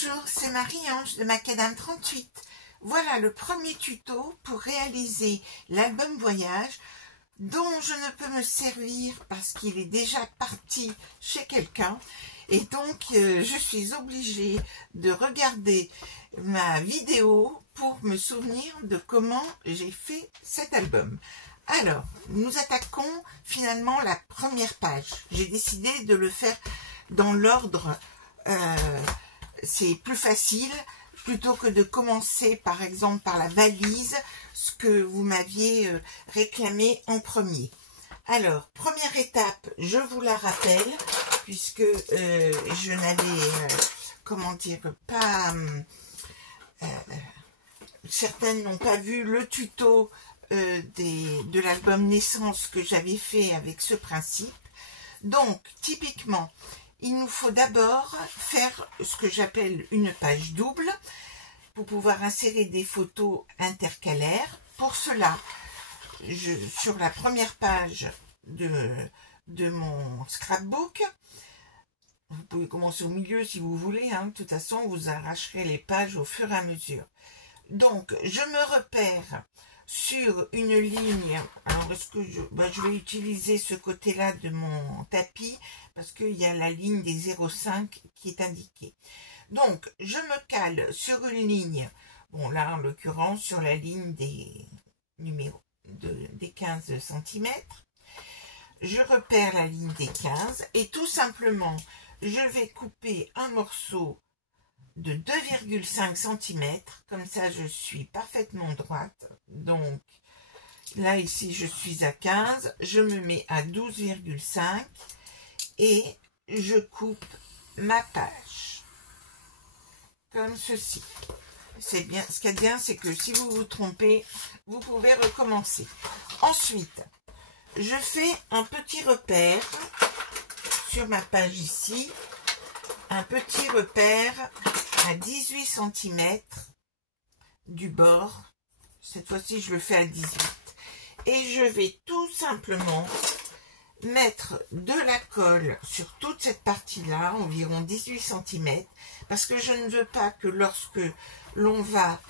Bonjour, c'est Marie-Ange de Macadam 38. Voilà le premier tuto pour réaliser l'album voyage dont je ne peux me servir parce qu'il est déjà parti chez quelqu'un et donc je suis obligée de regarder ma vidéo pour me souvenir de comment j'ai fait cet album. Alors, nous attaquons finalement la première page. J'ai décidé de le faire dans l'ordre, c'est plus facile, plutôt que de commencer par exemple par la valise, ce que vous m'aviez réclamé en premier. Alors, première étape, je vous la rappelle, puisque je n'avais, comment dire, pas... certaines n'ont pas vu le tuto de l'album naissance que j'avais fait avec ce principe. Donc, typiquement, il nous faut d'abord faire ce que j'appelle une page double pour pouvoir insérer des photos intercalaires. Pour cela, sur la première page de mon scrapbook, vous pouvez commencer au milieu si vous voulez, hein, de toute façon vous arracherez les pages au fur et à mesure. Donc, je me repère sur une ligne. Alors, est-ce que je vais utiliser ce côté-là de mon tapis parce qu'il y a la ligne des 0,5 qui est indiquée. Donc, je me cale sur une ligne, bon là, en l'occurrence, sur la ligne des numéros des 15 cm. Je repère la ligne des 15 et tout simplement, je vais couper un morceau de 2,5 cm, comme ça je suis parfaitement droite. Donc là ici je suis à 15, je me mets à 12,5 et je coupe ma page comme ceci. C'est bien, ce qui est bien, c'est que si vous vous trompez, vous pouvez recommencer. Ensuite, je fais un petit repère sur ma page ici, un petit repère à 18 cm du bord. Cette fois-ci, je le fais à 18. Et je vais tout simplement mettre de la colle sur toute cette partie-là, environ 18 cm, parce que je ne veux pas que lorsque l'on va,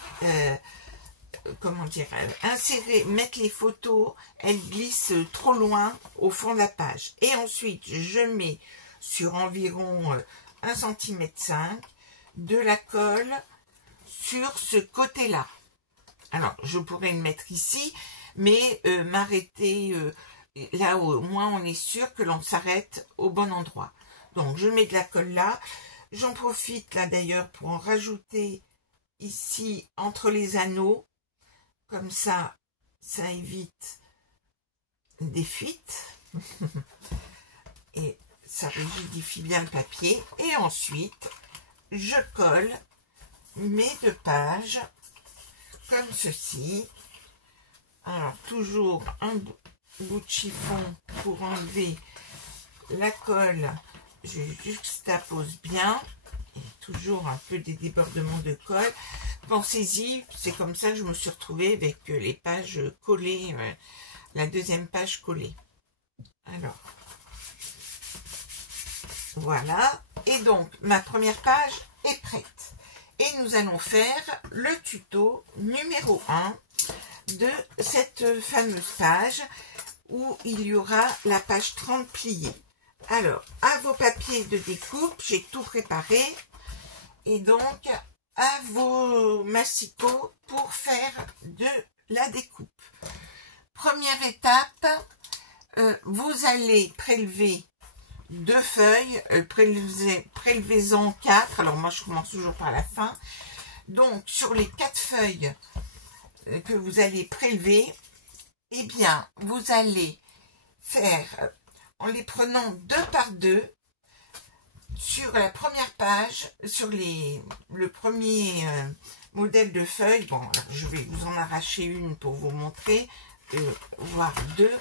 comment dire, insérer, mettre les photos, elles glissent trop loin au fond de la page. Et ensuite, je mets sur environ 1,5 cm de la colle sur ce côté-là. Alors, je pourrais le mettre ici, mais m'arrêter là où au moins on est sûr que l'on s'arrête au bon endroit. Donc, je mets de la colle là. J'en profite là d'ailleurs pour en rajouter ici entre les anneaux. Comme ça, ça évite des fuites. Et ça rigidifie bien le papier. Et ensuite, je colle mes deux pages comme ceci. Alors, toujours un bout de chiffon pour enlever la colle. Je juxtapose bien. Et toujours un peu des débordements de colle. Pensez-y, c'est comme ça que je me suis retrouvée avec les pages collées, la deuxième page collée. Alors, voilà. Et donc, ma première page est prête. Et nous allons faire le tuto numéro 1 de cette fameuse page où il y aura la page 30 pliée. Alors, à vos papiers de découpe, j'ai tout préparé. Et donc, à vos massicots pour faire de la découpe. Première étape, vous allez prélever deux feuilles, prélevez-en 4, alors moi je commence toujours par la fin. Donc sur les 4 feuilles que vous allez prélever, eh bien vous allez faire, en les prenant deux par deux, sur la première page, sur le premier modèle de feuille, bon, alors je vais vous en arracher une pour vous montrer, voire deux.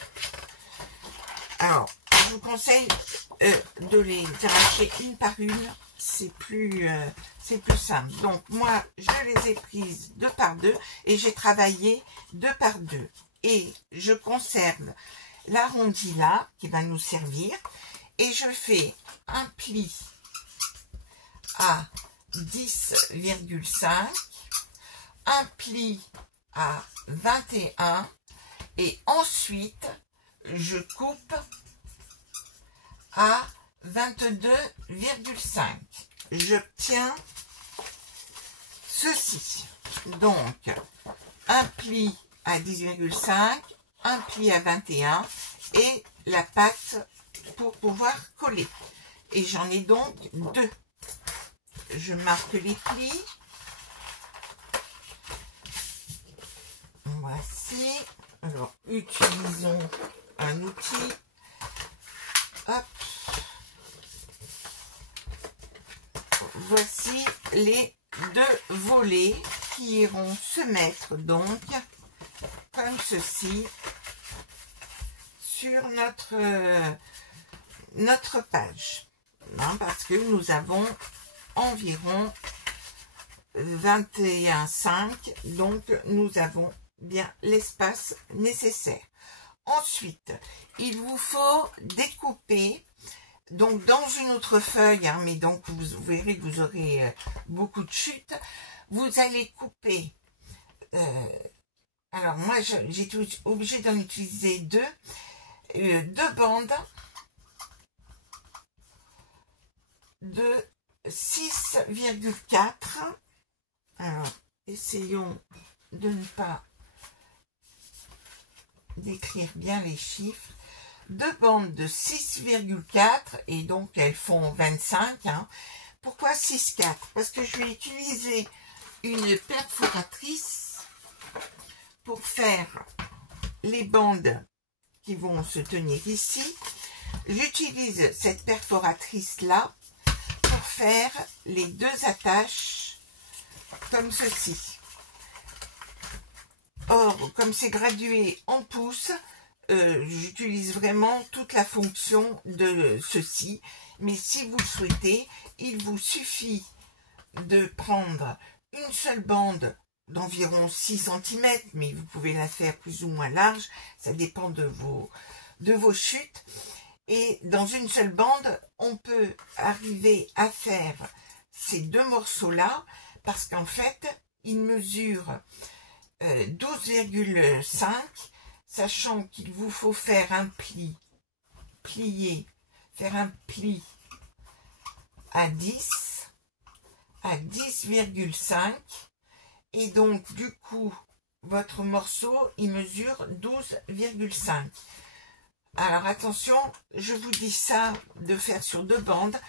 Alors, je vous conseille de les arracher une par une, c'est plus simple. Donc, moi, je les ai prises deux par deux et j'ai travaillé deux par deux. Et je conserve l'arrondi là, qui va nous servir. Et je fais un pli à 10,5, un pli à 21 et ensuite je coupe à 22,5. J'obtiens ceci. Donc, un pli à 10,5, un pli à 21 et la patte pour pouvoir coller. Et j'en ai donc deux. Je marque les plis. Voici. Alors, utilisons un outil. Hop. Voici les deux volets qui iront se mettre donc comme ceci sur notre page, hein, parce que nous avons environ 21,5, donc nous avons bien l'espace nécessaire. Ensuite, il vous faut découper, donc dans une autre feuille, hein, mais donc vous verrez que vous aurez beaucoup de chutes, vous allez couper, alors moi j'ai été obligée d'en utiliser deux bandes de 6,4. Alors essayons de ne pas d'écrire bien les chiffres. Deux bandes de 6,4 et donc elles font 25. Hein. Pourquoi 6,4? Parce que je vais utiliser une perforatrice pour faire les bandes qui vont se tenir ici. J'utilise cette perforatrice là pour faire les deux attaches comme ceci. Or, comme c'est gradué en pouces, j'utilise vraiment toute la fonction de ceci. Mais si vous le souhaitez, il vous suffit de prendre une seule bande d'environ 6 cm, mais vous pouvez la faire plus ou moins large, ça dépend de vos chutes. Et dans une seule bande, on peut arriver à faire ces deux morceaux-là, parce qu'en fait, ils mesurent 12,5, sachant qu'il vous faut faire un pli, faire un pli à 10,5, et donc du coup votre morceau il mesure 12,5. Alors attention, je vous dis ça de faire sur deux bandes,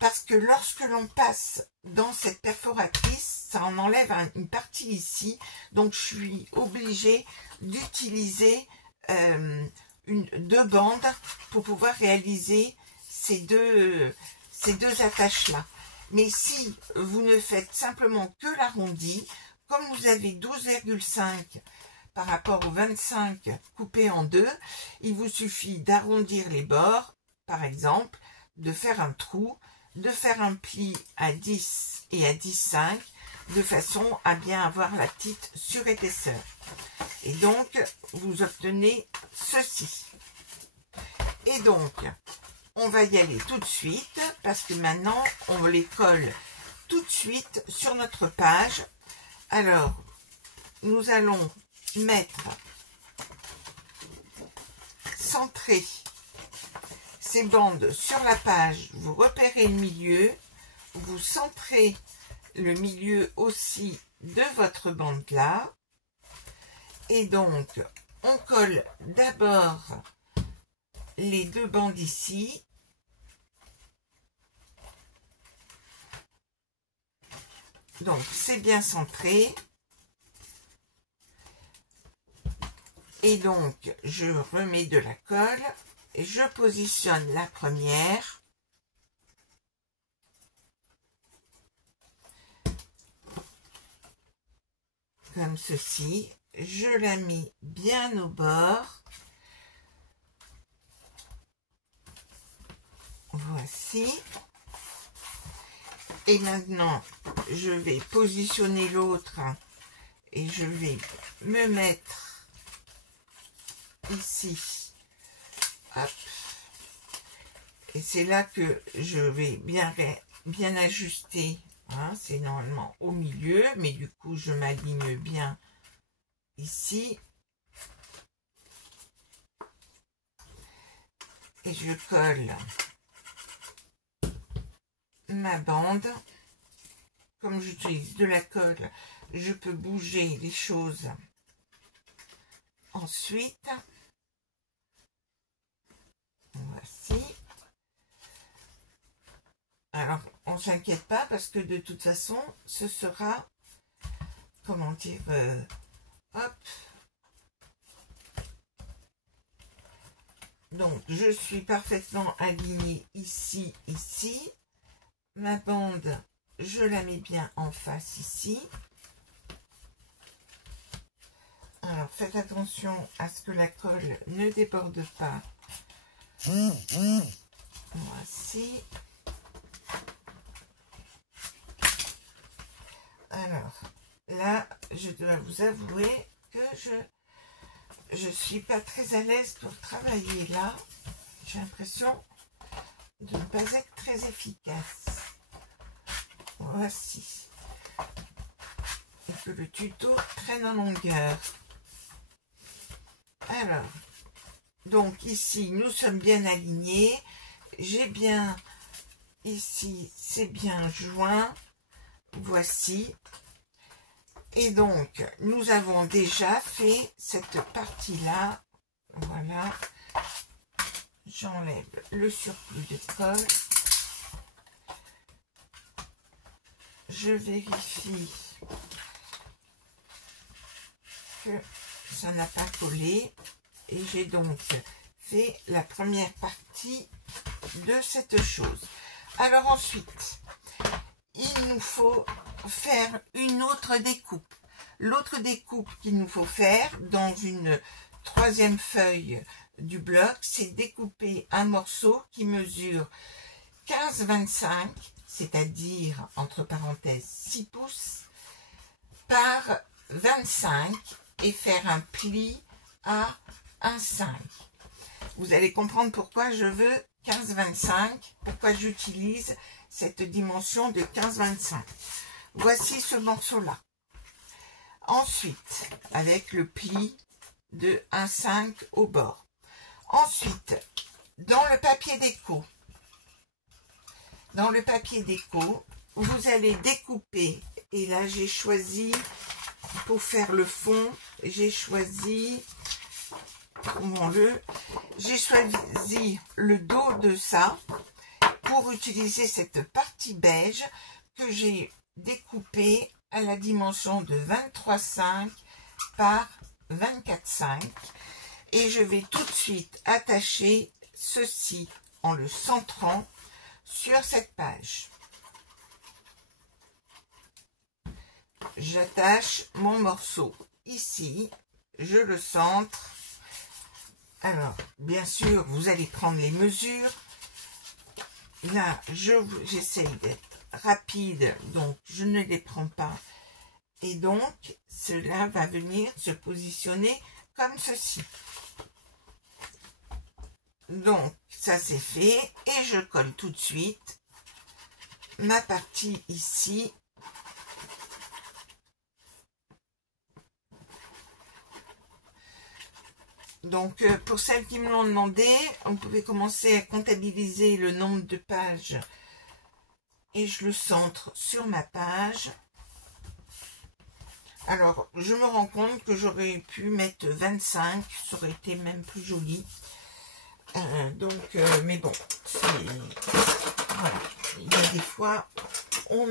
parce que lorsque l'on passe dans cette perforatrice, ça en enlève une partie ici, donc je suis obligée d'utiliser deux bandes pour pouvoir réaliser ces deux attaches là. Mais si vous ne faites simplement que l'arrondi, comme vous avez 12,5 par rapport aux 25 coupés en deux, il vous suffit d'arrondir les bords, par exemple, de faire un trou, de faire un pli à 10 et à 10,5, de façon à bien avoir la petite surépaisseur. Et donc, vous obtenez ceci. Et donc, on va y aller tout de suite, parce que maintenant, on les colle tout de suite sur notre page. Alors, nous allons mettre, centrer ces bandes sur la page, vous repérez le milieu, vous centrez le milieu aussi de votre bande là, et donc on colle d'abord les deux bandes ici, donc c'est bien centré, et donc je remets de la colle et je positionne la première, comme ceci, je la mets bien au bord, voici, et maintenant je vais positionner l'autre et je vais me mettre ici, hop, et c'est là que je vais bien ajuster, Hein, c'est normalement au milieu, mais du coup, je m'aligne bien ici. Et je colle ma bande. Comme j'utilise de la colle, je peux bouger les choses ensuite. Voici. Alors, on ne s'inquiète pas parce que de toute façon, ce sera, comment dire, hop. Donc, je suis parfaitement alignée ici, ici. Ma bande, je la mets bien en face ici. Alors, faites attention à ce que la colle ne déborde pas. Voici. Alors, là, je dois vous avouer que je suis pas très à l'aise pour travailler là. J'ai l'impression de ne pas être très efficace. Voici. Et que le tuto traîne en longueur. Alors, donc ici, nous sommes bien alignés. J'ai bien, ici, c'est bien joint. Voici. Et donc, nous avons déjà fait cette partie-là. Voilà. J'enlève le surplus de colle. Je vérifie que ça n'a pas collé. Et j'ai donc fait la première partie de cette chose. Alors ensuite, il nous faut faire une autre découpe. L'autre découpe qu'il nous faut faire dans une troisième feuille du bloc, c'est découper un morceau qui mesure 15-25, c'est-à-dire, entre parenthèses, 6 pouces, par 25 et faire un pli à 1,5. Vous allez comprendre pourquoi je veux 15-25, pourquoi j'utilise cette dimension de 15-25. Voici ce morceau-là. Ensuite, avec le pli de 1,5 au bord. Ensuite, dans le papier déco, vous allez découper, et là j'ai choisi, pour faire le fond, j'ai choisi le dos de ça, pour utiliser cette partie beige que j'ai découpée à la dimension de 23,5 par 24,5. Et je vais tout de suite attacher ceci en le centrant sur cette page. J'attache mon morceau ici, je le centre. Alors, bien sûr, vous allez prendre les mesures. Là, j'essaye d'être rapide, donc je ne les prends pas. Et donc, cela va venir se positionner comme ceci. Donc, ça c'est fait. Et je colle tout de suite ma partie ici. Donc, pour celles qui me l'ont demandé, on pouvait commencer à comptabiliser le nombre de pages. Et je le centre sur ma page. Alors, je me rends compte que j'aurais pu mettre 25. Ça aurait été même plus joli. Mais bon, voilà. Il y a des fois, on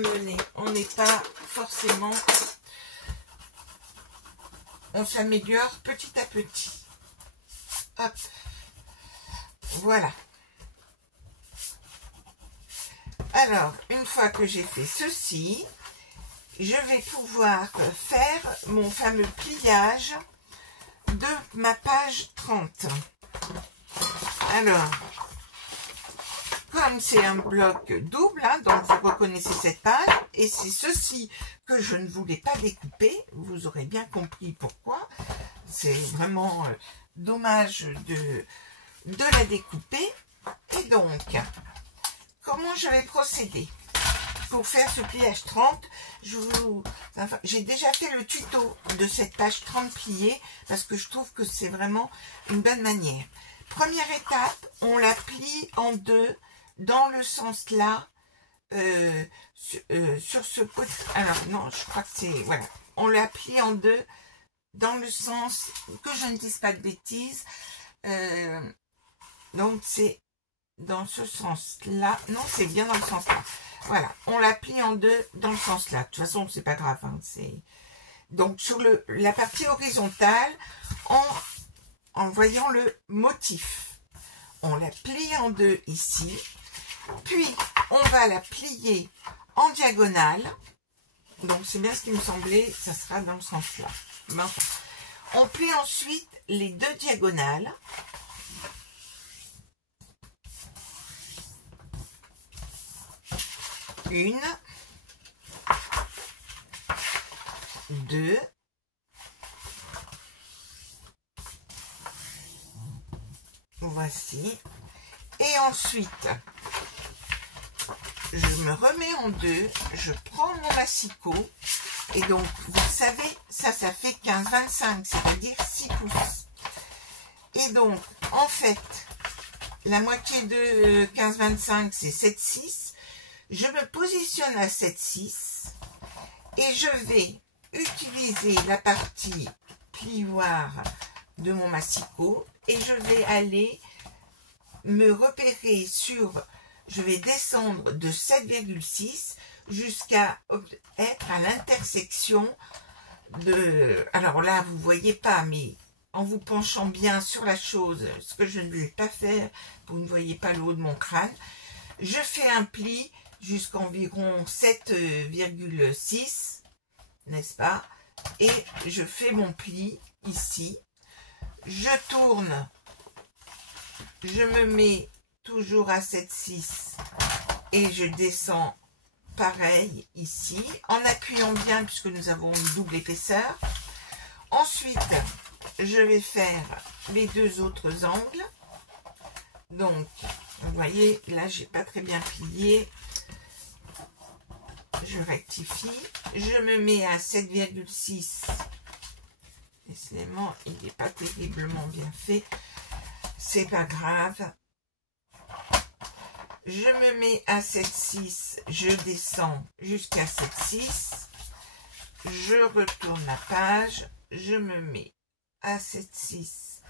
n'est pas forcément... On s'améliore petit à petit. Hop. Voilà. Alors, une fois que j'ai fait ceci, je vais pouvoir faire mon fameux pliage de ma page 30. Alors, comme c'est un bloc double, hein, donc vous reconnaissez cette page, et c'est ceci que je ne voulais pas découper, vous aurez bien compris pourquoi. C'est vraiment dommage de la découper. Et donc, comment je vais procéder? pour faire ce pliage 30, j'ai déjà fait le tuto de cette page 30 pliée parce que je trouve que c'est vraiment une bonne manière. Première étape, on la plie en deux dans le sens là, sur ce côté. Alors non, je crois que c'est, voilà, on la plie en deux dans le sens, que je ne dise pas de bêtises, donc c'est dans ce sens-là. Non, c'est bien dans le sens-là. Voilà, on la plie en deux dans le sens-là. De toute façon, c'est pas grave. Hein, donc, sur la partie horizontale, en voyant le motif, on la plie en deux ici. Puis, on va la plier en diagonale. Donc, c'est bien ce qui me semblait. Ça sera dans le sens-là. Ben, enfin, on plie ensuite les deux diagonales. Une, deux, voici. Et ensuite, je me remets en deux, je prends mon massicot, et donc, vous savez, ça fait 15-25, c'est-à-dire 6 pouces. Et donc, en fait, la moitié de 15-25, c'est 7-6. Je me positionne à 7-6 et je vais utiliser la partie plioir de mon massicot et je vais aller me repérer sur, je vais descendre de 7,6 jusqu'à être à l'intersection de, alors là vous voyez pas, mais en vous penchant bien sur la chose, ce que je ne vais pas faire, vous ne voyez pas le haut de mon crâne, je fais un pli jusqu'environ 7,6, n'est-ce pas? Et je fais mon pli ici. Je tourne. Je me mets toujours à 7,6 et je descends pareil ici, en appuyant bien puisque nous avons une double épaisseur. Ensuite, je vais faire les deux autres angles. Donc, vous voyez, là, j'ai pas très bien plié. Je rectifie, je me mets à 7,6. Décidément, il n'est pas terriblement bien fait. C'est pas grave. Je me mets à 7,6. Je descends jusqu'à 7,6. Je retourne la page. Je me mets à 7,6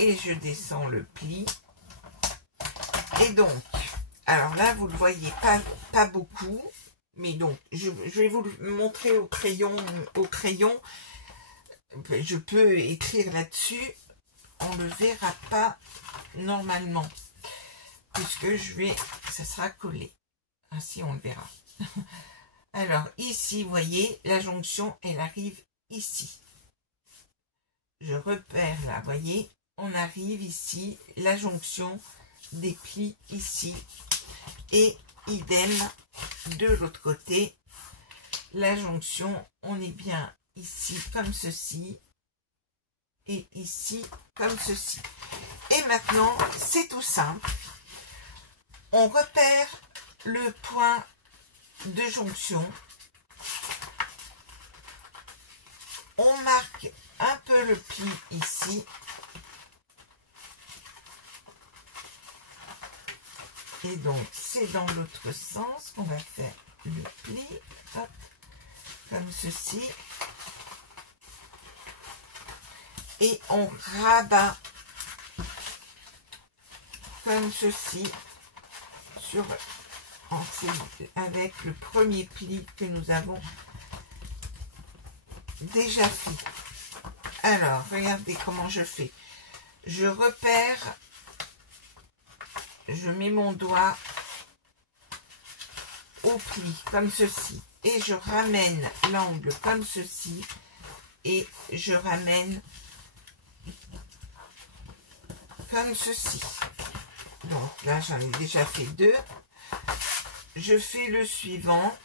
et je descends le pli. Et donc, alors là, vous ne le voyez pas beaucoup. Mais donc, je vais vous le montrer au crayon. Je peux écrire là-dessus. On ne le verra pas normalement. Puisque ça sera collé. Ainsi, on le verra. Alors, ici, vous voyez, la jonction, elle arrive ici. Je repère là, vous voyez, on arrive ici. La jonction des plis ici. Et idem de l'autre côté, la jonction, on est bien ici comme ceci et ici comme ceci. Et maintenant, c'est tout simple. On repère le point de jonction. On marque un peu le pli ici. Et donc, c'est dans l'autre sens qu'on va faire le pli, hop, comme ceci. Et on rabat comme ceci avec le premier pli que nous avons déjà fait. Alors, regardez comment je fais. Je repère. Je mets mon doigt au pli, comme ceci. Et je ramène l'angle comme ceci. Et je ramène comme ceci. Donc là, j'en ai déjà fait deux. Je fais le suivant.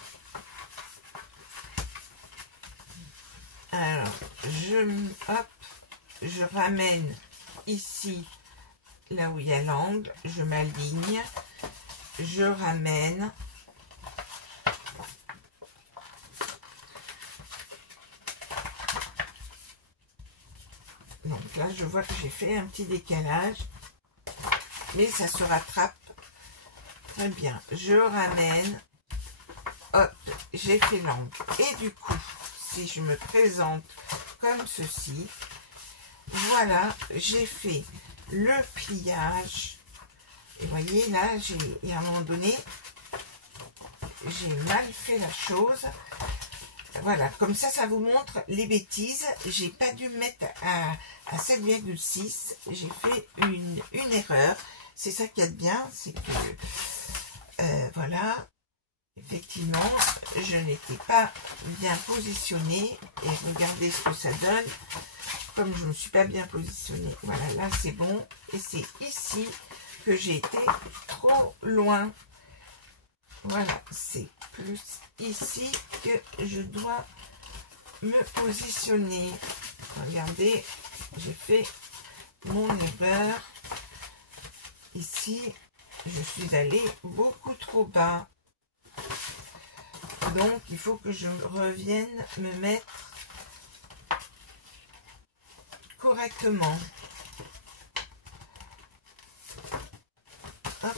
Alors, je ramène ici, là où il y a l'angle, je m'aligne, je ramène, Donc là, je vois que j'ai fait un petit décalage, mais ça se rattrape très bien. Je ramène, hop, j'ai fait l'angle. Et du coup, si je me présente comme ceci, voilà, j'ai fait le pliage. Et vous voyez, là, à un moment donné, j'ai mal fait la chose. Voilà, comme ça vous montre les bêtises. J'ai pas dû mettre à 7,6. J'ai fait une erreur. C'est ça qu'il y a de bien, c'est que, voilà, effectivement, je n'étais pas bien positionnée. Et regardez ce que ça donne. Comme je ne me suis pas bien positionnée. Voilà, là c'est bon. Et c'est ici que j'ai été trop loin. Voilà, c'est plus ici que je dois me positionner. Regardez, j'ai fait mon erreur. Ici, je suis allée beaucoup trop bas. Donc, il faut que je revienne me mettre correctement. Hop.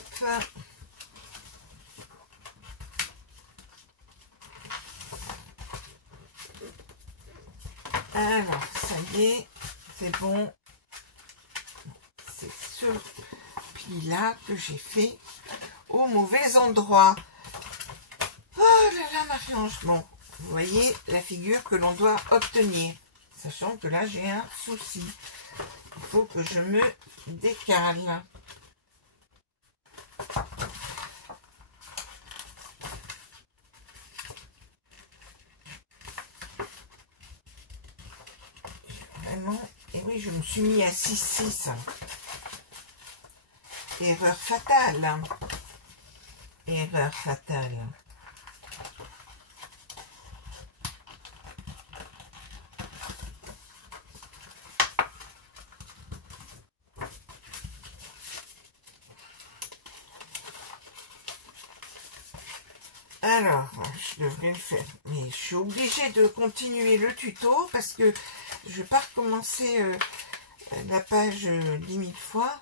Alors, ça y est, c'est bon. C'est ce pli-là que j'ai fait au mauvais endroit. Oh là là, Marie-Ange. Bon, vous voyez la figure que l'on doit obtenir. Sachant que là, j'ai un souci. Il faut que je me décale. Et oui, je me suis mis à 6,6. Erreur fatale. Erreur fatale. Alors, je devrais le faire. Mais je suis obligée de continuer le tuto parce que je ne vais pas recommencer la page 10 000 fois.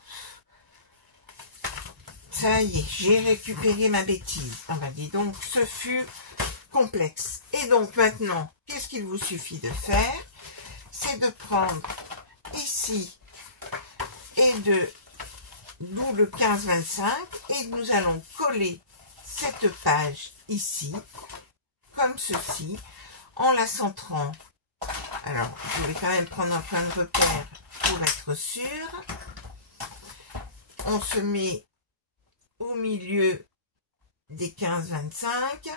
Ça y est, j'ai récupéré ma bêtise. Ah ben dis donc, ce fut complexe. Et donc maintenant, qu'est-ce qu'il vous suffit de faire? C'est de prendre ici et d'où le 15-25 et nous allons coller cette page ici, comme ceci, en la centrant. Alors, je vais quand même prendre un point de repère pour être sûr. On se met au milieu des 15-25,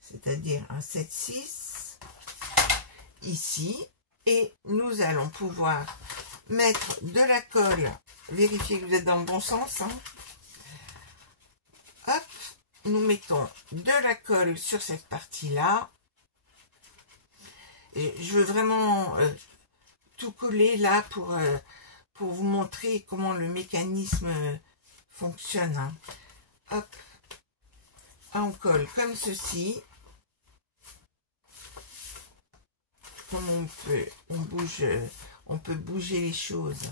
c'est-à-dire un 7-6, ici, et nous allons pouvoir mettre de la colle, vérifiez que vous êtes dans le bon sens, hein. Hop, nous mettons de la colle sur cette partie-là. Et je veux vraiment tout coller là pour vous montrer comment le mécanisme fonctionne. Hein. Hop, on colle comme ceci. Comme on peut bouger les choses.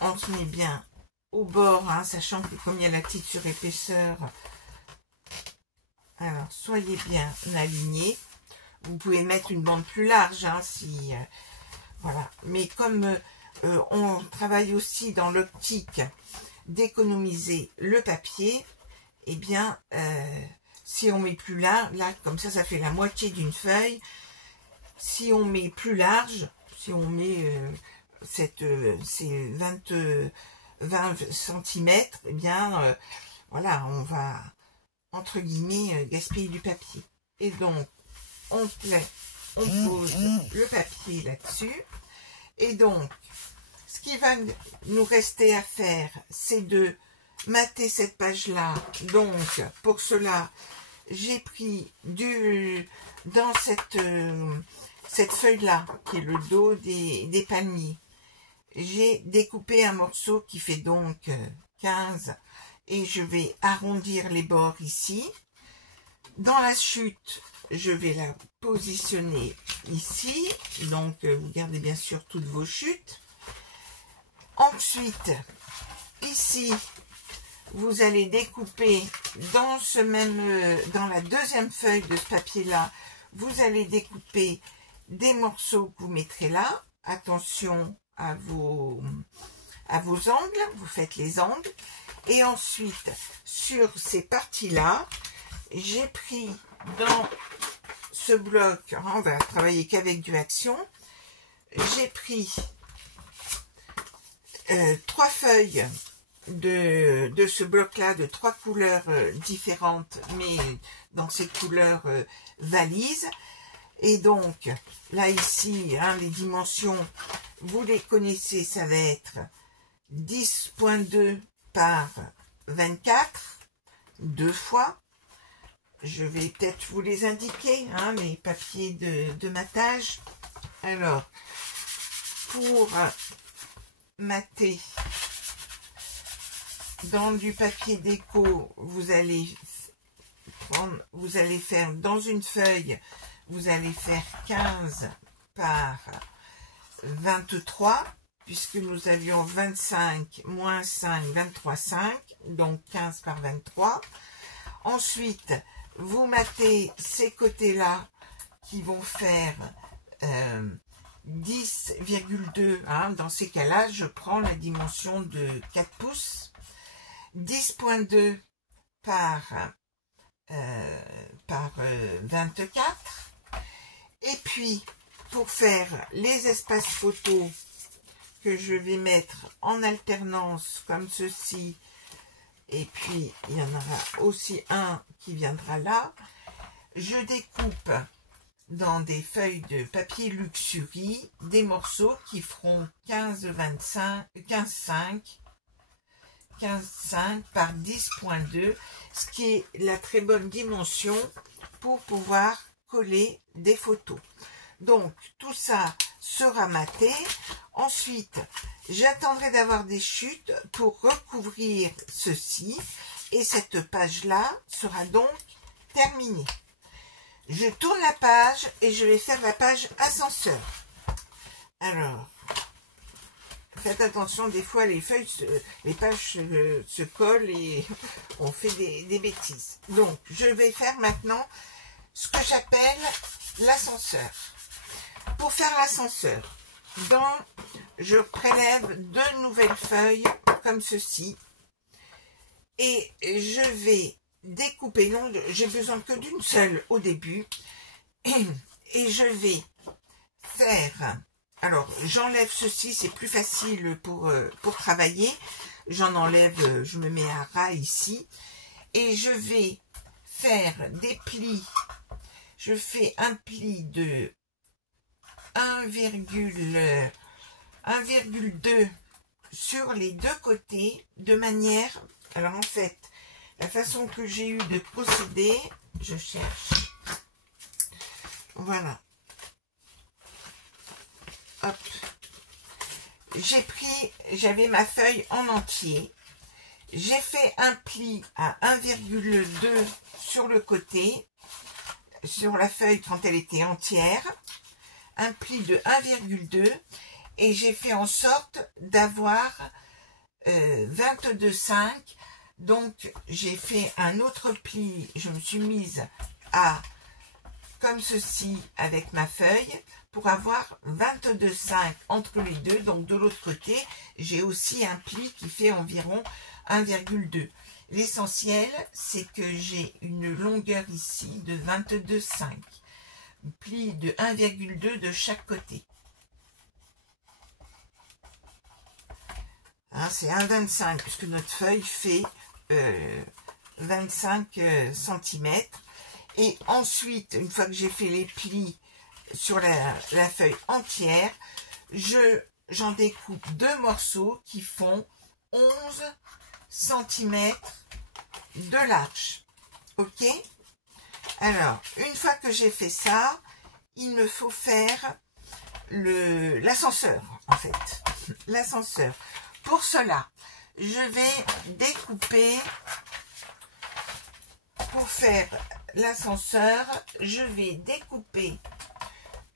On se met bien au bord, hein, sachant que comme il y a la petite surépaisseur, alors soyez bien alignés. Vous pouvez mettre une bande plus large, hein, si voilà. Mais comme on travaille aussi dans l'optique d'économiser le papier, eh bien, si on met plus large, là, comme ça fait la moitié d'une feuille. Si on met plus large, si on met ces 20 cm, eh bien, voilà, on va, entre guillemets, gaspiller du papier. Et donc, on pose le papier là-dessus. Et donc, ce qui va nous rester à faire, c'est de mater cette page-là. Donc, pour cela, j'ai pris dans cette feuille-là, qui est le dos des palmiers, j'ai découpé un morceau qui fait donc 15 et je vais arrondir les bords ici. Dans la chute, je vais la positionner ici. Donc, vous gardez bien sûr toutes vos chutes. Ensuite, ici, vous allez découper dans dans la deuxième feuille de ce papier-là, vous allez découper des morceaux que vous mettrez là. Attention à vos angles, vous faites les angles. Et ensuite, sur ces parties-là, j'ai pris dans ce bloc, on va travailler qu'avec du action, j'ai pris 3 feuilles de ce bloc-là, de 3 couleurs différentes, mais dans ces couleurs valises. Et donc, là, ici, hein, les dimensions, vous les connaissez, ça va être 10.2 par 24, 2 fois. Je vais peut-être vous les indiquer, hein, les papiers de matage. Alors, pour mater dans du papier déco, vous allez faire dans une feuille, vous allez faire 15 par 23, puisque nous avions 25 moins 5, 23, 5, donc 15 par 23. Ensuite, vous matez ces côtés-là qui vont faire 10,2. Hein, dans ces cas-là, je prends la dimension de 4 pouces. 10.2 par 24. Et puis, pour faire les espaces photos que je vais mettre en alternance comme ceci, et puis il y en aura aussi un qui viendra là, je découpe dans des feuilles de papier Luxury des morceaux qui feront 15,5 par 10.2, ce qui est la très bonne dimension pour pouvoir coller des photos. Donc tout ça sera maté. Ensuite, j'attendrai d'avoir des chutes pour recouvrir ceci, et cette page-là sera donc terminée. Je tourne la page et je vais faire la page ascenseur. Alors, faites attention, des fois les pages se collent et on fait des bêtises. Donc, je vais faire maintenant ce que j'appelle l'ascenseur. Pour faire l'ascenseur, je prélève 2 nouvelles feuilles comme ceci et je vais découper. Non, j'ai besoin que d'une seule au début et je vais faire. Alors, j'enlève ceci, c'est plus facile pour travailler. J'en enlève, je me mets à ras ici. Et je vais faire des plis. Je fais un pli de 1,2 sur les deux côtés, de manière... Alors, en fait, la façon que j'ai eu de procéder, je cherche. Voilà. Hop. J'avais ma feuille en entier. J'ai fait un pli à 1,2 sur le côté, sur la feuille quand elle était entière. Un pli de 1,2 et j'ai fait en sorte d'avoir 22,5. Donc, j'ai fait un autre pli. Je me suis mise à comme ceci avec ma feuille pour avoir 22,5 entre les deux. Donc, de l'autre côté, j'ai aussi un pli qui fait environ 1,2. L'essentiel, c'est que j'ai une longueur ici de 22,5. Pli de 1,2 de chaque côté. Hein, c'est 1,25 puisque notre feuille fait 25 cm. Et ensuite, une fois que j'ai fait les plis sur la feuille entière, j'en découpe 2 morceaux qui font 11 cm de large. Ok? Alors, une fois que j'ai fait ça, il me faut faire l'ascenseur, en fait. L'ascenseur. Pour cela, je vais découper pour faire l'ascenseur, je vais découper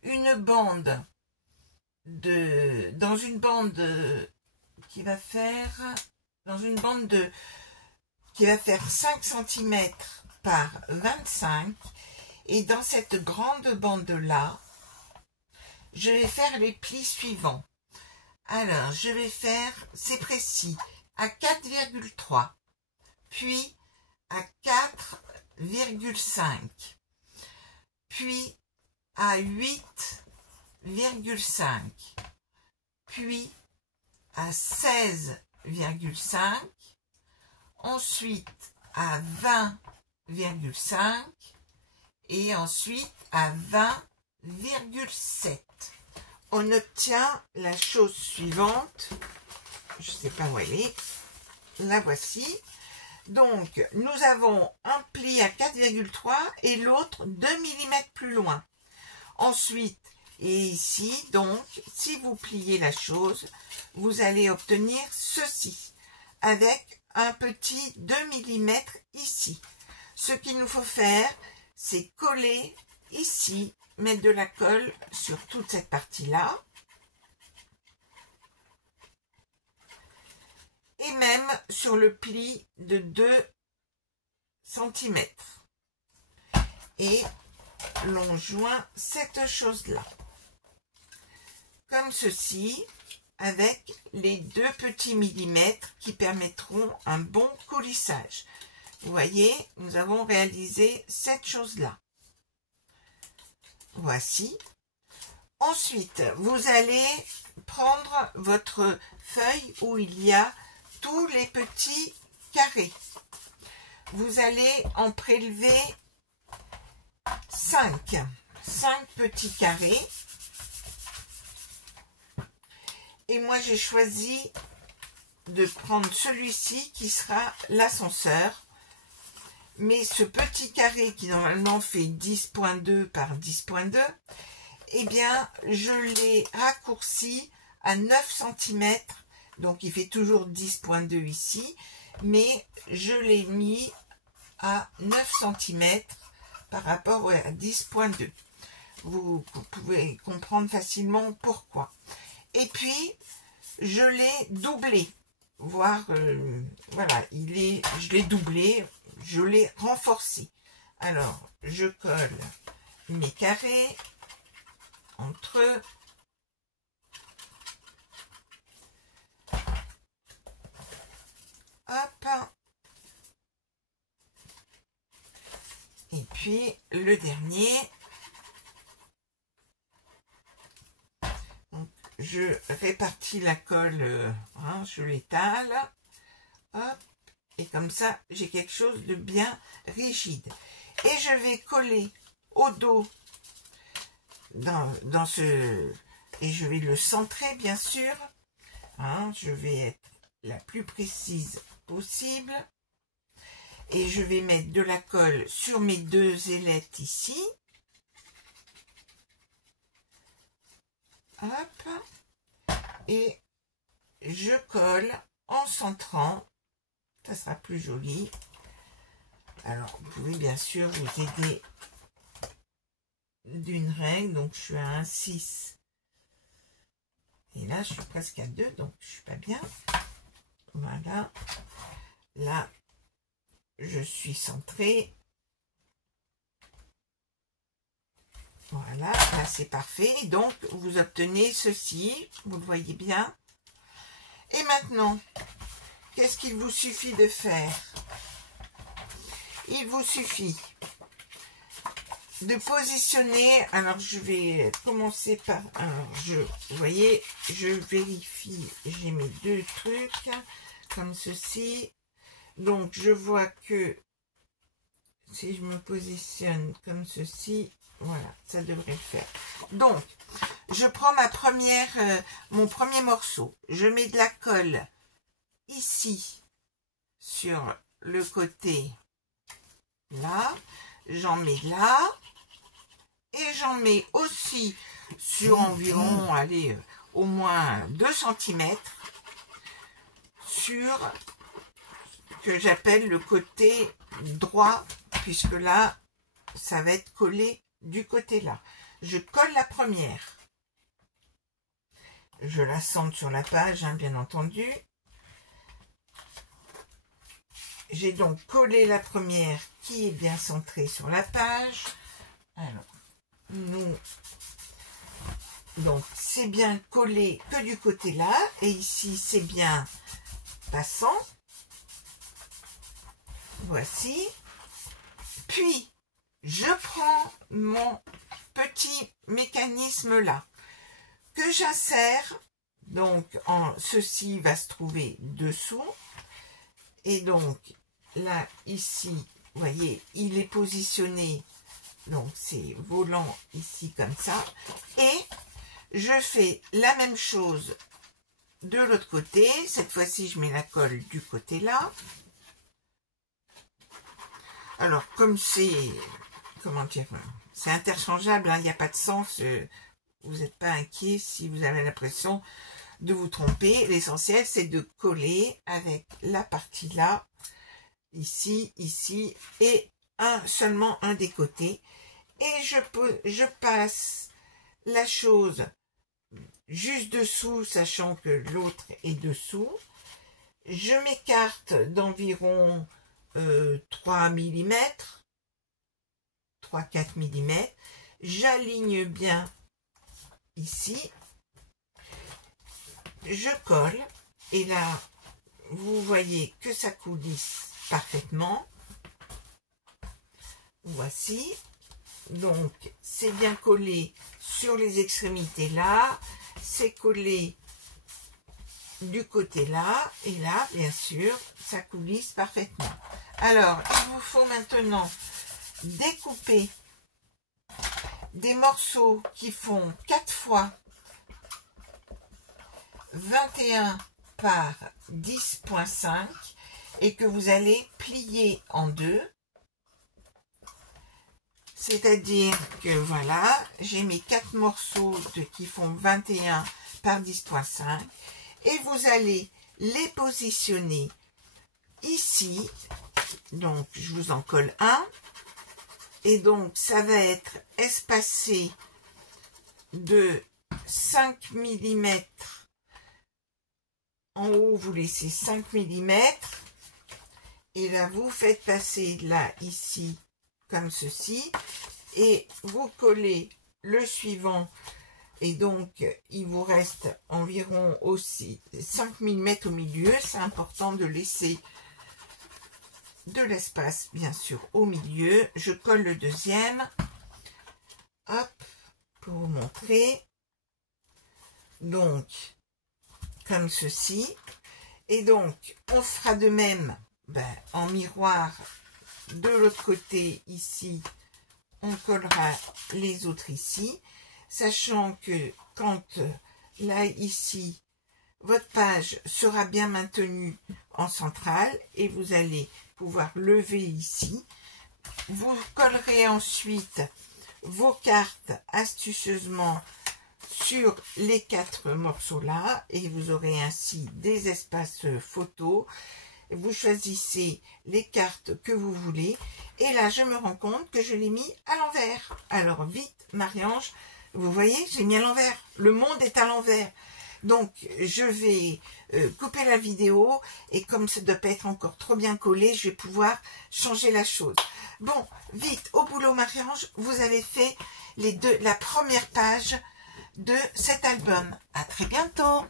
une bande dans une bande qui va faire 5 cm par 25, et dans cette grande bande là je vais faire les plis suivants. Alors je vais faire, c'est précis, à 4,3, puis à 4,5, puis à 8,5, puis à 16,5, ensuite à 20,5 et ensuite à 20,7. On obtient la chose suivante. Je ne sais pas où elle est. La voici. Donc, nous avons un pli à 4,3 et l'autre 2 mm plus loin. Ensuite, et ici, donc, si vous pliez la chose, vous allez obtenir ceci, avec un petit 2 mm ici. Ce qu'il nous faut faire, c'est coller ici, mettre de la colle sur toute cette partie-là. Et même sur le pli de 2 cm. Et l'on joint cette chose-là. Comme ceci, avec les 2 petits millimètres qui permettront un bon coulissage. Vous voyez, nous avons réalisé cette chose-là. Voici. Ensuite, vous allez prendre votre feuille où il y a tous les petits carrés. Vous allez en prélever 5 petits carrés. Et moi, j'ai choisi de prendre celui-ci qui sera l'ascenseur. Mais ce petit carré qui normalement fait 10,2 par 10,2, eh bien, je l'ai raccourci à 9 cm. Donc, il fait toujours 10,2 ici. Mais je l'ai mis à 9 cm par rapport à 10,2. Vous pouvez comprendre facilement pourquoi. Et puis, je l'ai doublé. Voilà, je l'ai doublé, je l'ai renforcé. Alors, je colle mes carrés entre eux. Hop. Et puis, le dernier. Donc, je répartis la colle, je l'étale. Hop. Et comme ça, j'ai quelque chose de bien rigide. Et je vais coller au dos dans ce... Et je vais le centrer, bien sûr. Je vais être la plus précise possible. Et je vais mettre de la colle sur mes 2 ailettes ici. Hop. Et je colle en centrant. Ça sera plus joli. Alors, vous pouvez bien sûr vous aider d'une règle. Donc, je suis à 1,6. Et là, je suis presque à 2. Donc, je suis pas bien. Voilà. Là, je suis centrée. Voilà. Là, c'est parfait. Donc, vous obtenez ceci. Vous le voyez bien. Et maintenant, qu'est-ce qu'il vous suffit de faire? Il vous suffit de positionner. Alors, je vais commencer par... Alors, vous voyez, je vérifie. J'ai mes 2 trucs comme ceci. Donc, je vois que si je me positionne comme ceci, voilà, ça devrait le faire. Donc, je prends mon premier morceau. Je mets de la colle ici sur le côté là, j'en mets là et j'en mets aussi sur environ, allez, au moins 2 cm sur que j'appelle le côté droit puisque là, ça va être collé du côté là. Je colle la première. Je la centre sur la page, hein, bien entendu. J'ai donc collé la première qui est bien centrée sur la page. Alors, donc c'est bien collé que du côté là. Et ici, c'est bien passant. Voici. Puis, je prends mon petit mécanisme là, que j'insère. Donc, ceci va se trouver dessous. Et donc, là, ici, vous voyez, il est positionné. Donc, c'est volant ici comme ça. Et je fais la même chose de l'autre côté. Cette fois-ci, je mets la colle du côté là. Alors, comme c'est, comment dire, c'est interchangeable, hein, il n'y a pas de sens, vous n'êtes pas inquiet si vous avez l'impression de vous tromper. L'essentiel, c'est de coller avec la partie là, ici, ici, et seulement un des côtés. Et je passe la chose juste dessous, sachant que l'autre est dessous. Je m'écarte d'environ 3 mm, 3-4 mm. J'aligne bien ici. Je colle. Et là, vous voyez que ça coulisse parfaitement. Voici. Donc, c'est bien collé sur les extrémités là. C'est collé du côté là. Et là, bien sûr, ça coulisse parfaitement. Alors, il vous faut maintenant découper des morceaux qui font 4 fois 21 par 10,5 et que vous allez plier en deux. C'est-à-dire que voilà, j'ai mes 4 morceaux qui font 21 par 10,5 et vous allez les positionner ici. Donc, je vous en colle un. Et donc, ça va être espacé de 5 mm. En haut, vous laissez 5 mm. Et là, vous faites passer là, ici, comme ceci. Et vous collez le suivant. Et donc, il vous reste environ aussi 5 mm au milieu. C'est important de laisser de l'espace, bien sûr, au milieu. Je colle le deuxième. Hop, pour vous montrer. Donc, comme ceci. Et donc, on fera de même en miroir de l'autre côté ici. On collera les autres ici. Sachant que quand là, ici, votre page sera bien maintenue en centrale et vous allez pouvoir lever ici. Vous collerez ensuite vos cartes astucieusement sur les 4 morceaux là et vous aurez ainsi des espaces photos. Vous choisissez les cartes que vous voulez et là je me rends compte que je l'ai mis à l'envers. Alors vite Marie-Ange, vous voyez, j'ai mis à l'envers. Le monde est à l'envers. Donc, je vais couper la vidéo et comme ça ne doit pas être encore trop bien collé, je vais pouvoir changer la chose. Bon, vite, au boulot Marie-Ange, vous avez fait la première page de cet album. À très bientôt.